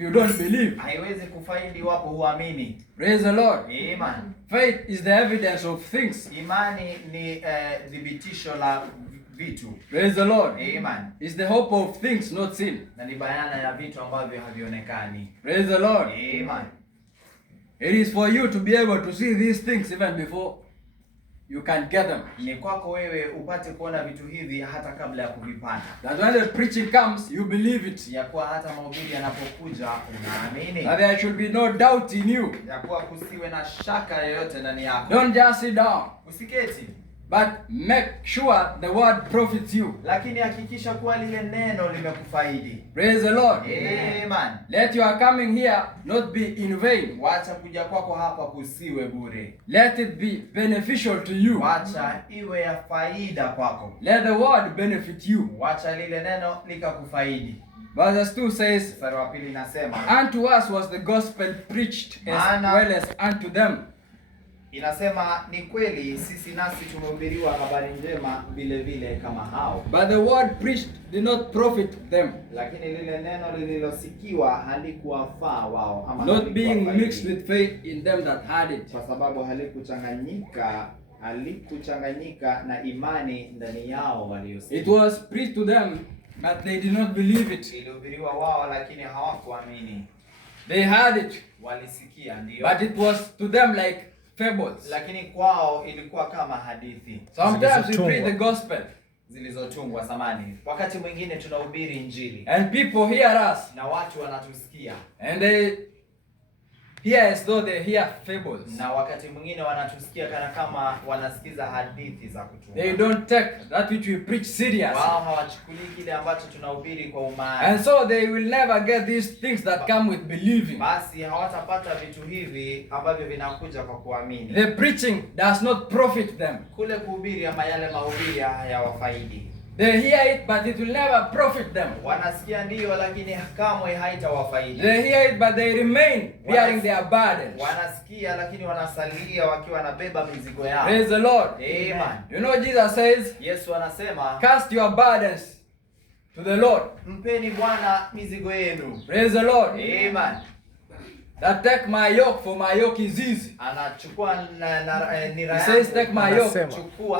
you don't believe. Haiwezi kufaidi iwapo huamini. Praise the Lord. Amen. Faith is the evidence of things. Imani ni dhibitisho la vitu. Praise the Lord. Amen. Is the hope of things not seen. Na ni bayana ya vitu ambavyo havionekani. Praise the Lord. Amen. It is for you to be able to see these things even before you can get them. Ni kwako wewe upate kuona vitu hivi hata kabla ya kuvipata. That when the preaching comes, you believe it. Ya kuwa hata mahubiri yanapokuja unaamini. That there should be no doubt in you. Ya kuwa kusiwe na shaka yoyote ndani yako. Don't just sit down. Usiketi. But make sure the word profits you. Lakini hakikisha kuwa lile neno limekufaidi. Praise the Lord. Amen. Let your coming here not be in vain. Wacha kuja kwako hapa kusiwe bure. Let it be beneficial to you. Wacha iwe ya faida kwako. Let the word benefit you. Wacha lile neno likakufaidi. Verse 2 says, Mstari wa pili nasema, unto us was the gospel preached as well as unto them. Inasema ni kweli sisi nasi tumehubiriwa habari njema vile vile kama hao. But the word preached did not profit them. Lakini lile neno lililosikiwa halikuwafaa wao ama not being mixed with faith in them that had it. Kwa sababu halikuchanganyika na imani ndani yao waliosikia. It was preached to them but they did not believe it. Ilihubiriwa wao lakini hawakuamini. They heard it. Walisikia ndio. But it was to them like fables. Lakini kwao ilikuwa kama hadithi. Sometimes we preach the gospel. Zilizotungwa zamani. Wakati mwingine tunahubiri injili. And people hear us. Na watu wanatusikia. And they hear as though they hear fables. Na wakati mwingine wanatusikia kana kama wanasikiza hadithi za kutunga. They don't take that which we preach serious. Wao hawachukulii kile ambacho tunahubiri kwa umaana. And so they will never get these things that come with believing. Basi hawatapata vitu hivi ambavyo vinakuja kwa kuamini. The preaching does not profit them. Kule kuhubiri ama yale mahubiri hayawafaidi. They hear it but it will never profit them. Wanasikia ndio lakini kamwe haitawafaidi. They hear it but they remain bearing their burdens. Wanasikia lakini wanasalia wakiwa wanabeba mizigo yao. Praise the Lord. Amen. You know Jesus says, Yesu anasema, cast your burdens to the Lord. Mpeni Bwana mizigo yenu. Praise the Lord. Amen. That take my yoke, for my yoke is easy. Anachukua nira yangu. He says take my yoke.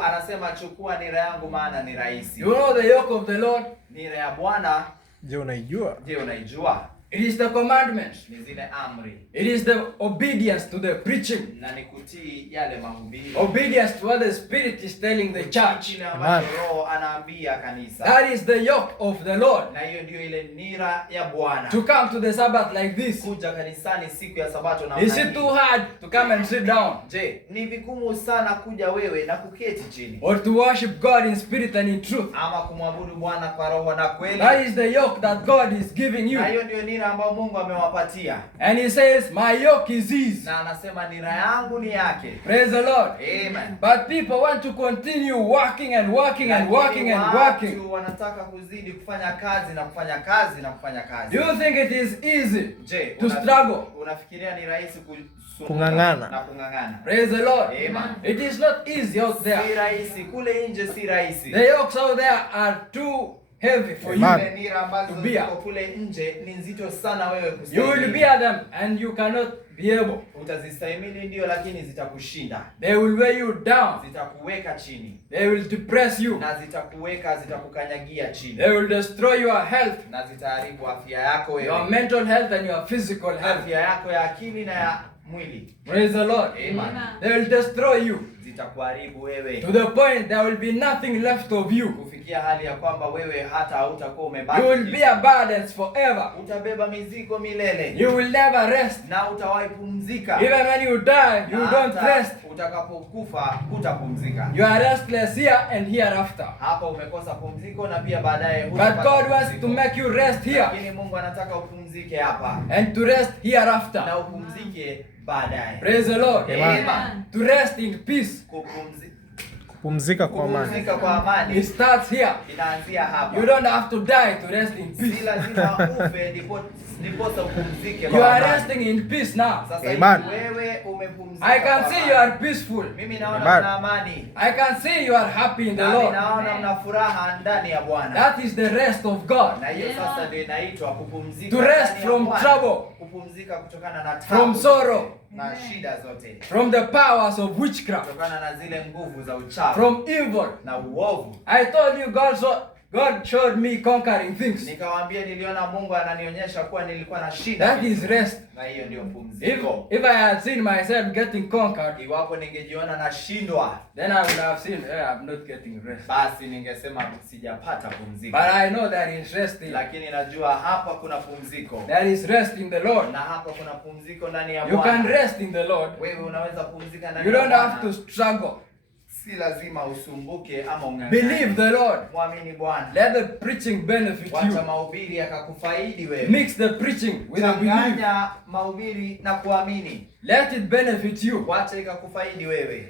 Anasema chukua nira yangu maana ni rahisi. You know the yoke of the Lord? Nira ya Bwana. Je, unaijua? Je, unaijua? It is the commandments. Ni zile amri. It is the obedience to the preaching. Na ni kutii yale mahubiri. Obedience to what the Spirit is telling the church. Kile ambacho Roho anaambia kanisa. That is the yoke of the Lord. Na hiyo ndio ile nira ya Bwana. To come to the Sabbath like this. Kuja kanisani siku ya Sabato na Is it too hard to come and sit down? Je, ni vigumu sana kuja wewe na kuketi chini? Or to worship God in spirit and in truth? Ama kumwabudu Bwana kwa roho na kweli? That is the yoke that God is giving you. Na hiyo ndio nira ambayo Mungu amewapatia. And he says, my yoke is easy. Na anasema nira yangu ni yake. Praise the Lord. Amen. But people want to continue working and working and working and working. Watu wanataka kuzidi kufanya kazi na kufanya kazi na kufanya kazi. Do you think it is easy to struggle? Unafikiria ni rahisi kung'ang'ana na kung'ang'ana? Praise the Lord. Amen. It is not easy out there. Si rahisi, kule nje si rahisi. The yokes out there are too heavy for you nira ambazo to bear. Kule nje ni nzito sana wewe You kustahimili. will bear them and you cannot be able. Utazistahimili ndio lakini zitakushinda. They will weigh you down. Zitakuweka chini. They will depress you. Na zitakukanyagia chini. They will destroy your health. Na zitaharibu afya yako wewe. Your mental health and your physical health. Afya yako ya akili na ya mwili. Praise the Lord. Amen. They will destroy you. Zitakuharibu wewe. To the point there will be nothing left of you. Kufikia hali ya kwamba wewe hata hautakuwa umebaki. You will bear burdens forever. Utabeba mizigo milele. You will never rest. Na utawahi pumzika. Even when you die, you don't rest. Utakapokufa hutapumzika. You are restless here and hereafter. Hapa umekosa pumziko na pia baadaye hutapata. But God wants to make you rest here. Lakini Mungu anataka upumzike hapa. And to rest hereafter. Na upumzike baadaye. Praise the Lord. Amen. To rest in peace. Kupumzika kwa amani. Kupumzika kwa amani. It starts here. Inaanzia hapa. You don't have to die to rest in peace. Si lazima ufe ndipo Ndiposa upumzike You kwa are amani. resting in peace now. Sasa Amen. wewe umepumzika. I can kwa see amani. you are peaceful. Mimi naona Amen. mna amani. I can see you are happy in the Nami Lord. naona mna furaha ndani ya Bwana. That is the rest of God. Na hiyo sasa ndio inaitwa kupumzika. To rest ndani ya from Bwana. trouble. Kupumzika kutokana na From sorrow. na shida zote. From the powers of witchcraft. Kutokana na zile nguvu za uchawi. From evil. Na uovu. I told you God showed me conquering things. Nikawaambia niliona Mungu ananionyesha kuwa nilikuwa na shida. That is rest. Na hiyo ndio pumziko. If I had seen myself getting conquered, Iwapo ningejiona nashindwa, then I would have seen, I'm not getting rest. basi ningesema sijapata pumziko. But I know there is rest in. Lakini najua hapa kuna pumziko. There is rest in the Lord. Na hapa kuna pumziko ndani ya You Bwana. can rest in the Lord. Wewe unaweza pumzika ndani You ya don't Bwana. have to struggle. Si lazima usumbuke ama ung'ang'ane. Believe the Lord. Mwamini Bwana. Let the preaching benefit Wacha you. mahubiri yakakufaidi wewe. Mix the preaching with the belief. Changanya mahubiri na kuamini. Let it benefit you. Wacha ikakufaidi wewe.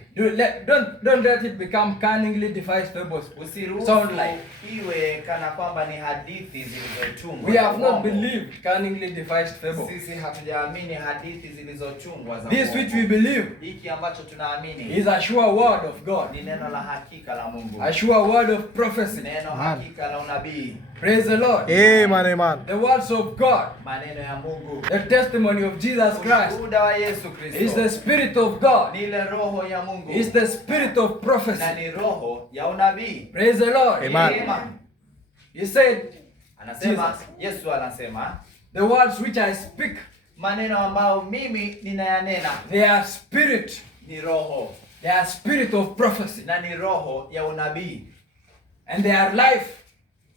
Don't let it become cunningly devised fables. Usiruhusu Sound like iwe kana kwamba ni hadithi zilizotungwa. we have not Uongo. believed cunningly devised fables. Sisi hatujaamini hadithi zilizotungwa za This uongo. which we believe Hiki ambacho tunaamini is a sure word of God, ni neno la hakika la Mungu. a sure word of prophecy. Neno Amen. hakika la unabii. Praise the Lord. Amen, amen. The words of God, Maneno ya Mungu. the testimony of Jesus Christ, Ushuhuda wa Yesu Kristo. is the Spirit of God, Ni ile roho ya Mungu. is the Spirit of Na prophecy. ni roho ya unabii. Praise the Lord. Amen. He said, Anasema, Jesus. Yesu anasema, the words which I speak, maneno ambayo mimi ninayanena they are spirit, ni roho they are spirit of prophecy, na ni roho ya unabii and they are life.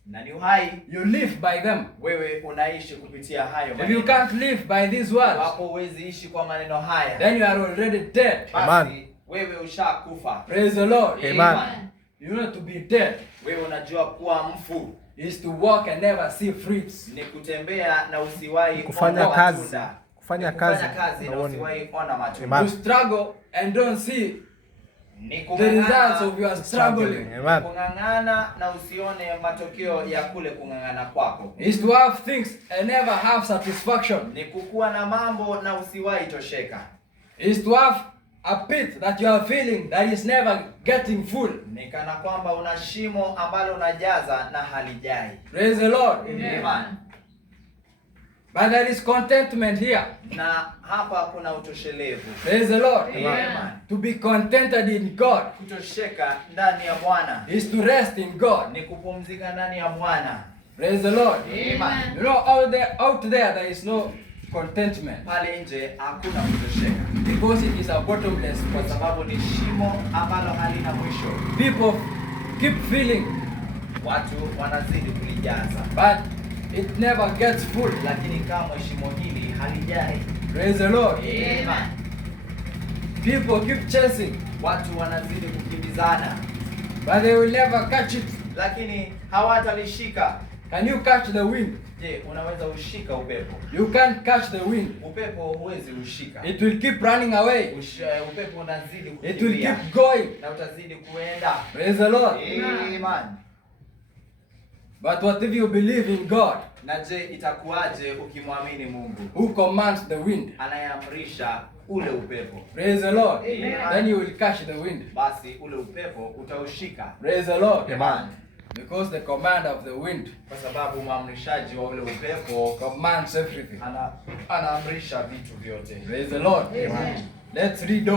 na ni uhai. You live by them. Wewe unaishi kupitia hayo If you maneno. can't live by these words, Wapo huwezi ishi kwa maneno haya, then you are already dead. basi Amen. wewe ushakufa. Praise the Lord. Amen. You know, to be dead Wewe unajua kuwa mfu is to walk and never see fruits. ni kutembea na usiwahi Kufanya ona kazi. matunda. Kufanya Ni kazi kazi na na uone. usiwahi ona matunda. Amen. To struggle and don't see Ni the results of kung'ang'ana, your struggling. Amen. kung'ang'ana na usione matokeo ya kule kung'ang'ana kwako. Is to have things and never have satisfaction. Ni kukuwa na mambo na usiwahi tosheka. Is to have a pit that you are feeling that is never getting full. Ni kana kwamba una shimo ambalo unajaza na halijai. Praise the Lord. Amen. But there is contentment here. Na hapa kuna utoshelevu. Praise the Lord. Amen. To be contented in God Kutosheka ndani ya Bwana is to rest in God. ni kupumzika ndani ya Bwana. Praise the Lord. Amen. You know, out there is no contentment Pale nje hakuna kutosheka because it is a bottomless kwa pit. sababu ni shimo ambalo halina mwisho. People keep feeling, Watu wanazidi kulijaza, but it never gets full. lakini kamwe shimo hili halijai. Praise the Lord. Amen. People keep chasing, Watu wanazidi kukimbizana, but they will never catch it. lakini hawatalishika. Can you catch the wind? Je, unaweza ushika upepo? You can't catch the wind. Upepo huwezi ushika. It will keep running away. Upepo unazidi It will kukimbia keep going. na utazidi kuenda. Praise the Lord. Amen. But what if you believe in God, Na je, itakuwaje ukimwamini Mungu who commands the wind? anayeamrisha ule upepo? Praise the Lord. Amen. Then you will catch the wind. Basi ule upepo utaushika. Praise the Lord. Amen. Because the command of the wind Kwa sababu mwamrishaji wa ule upepo commands everything. anaamrisha vitu vyote. Praise the Lord. Amen. Let's read on.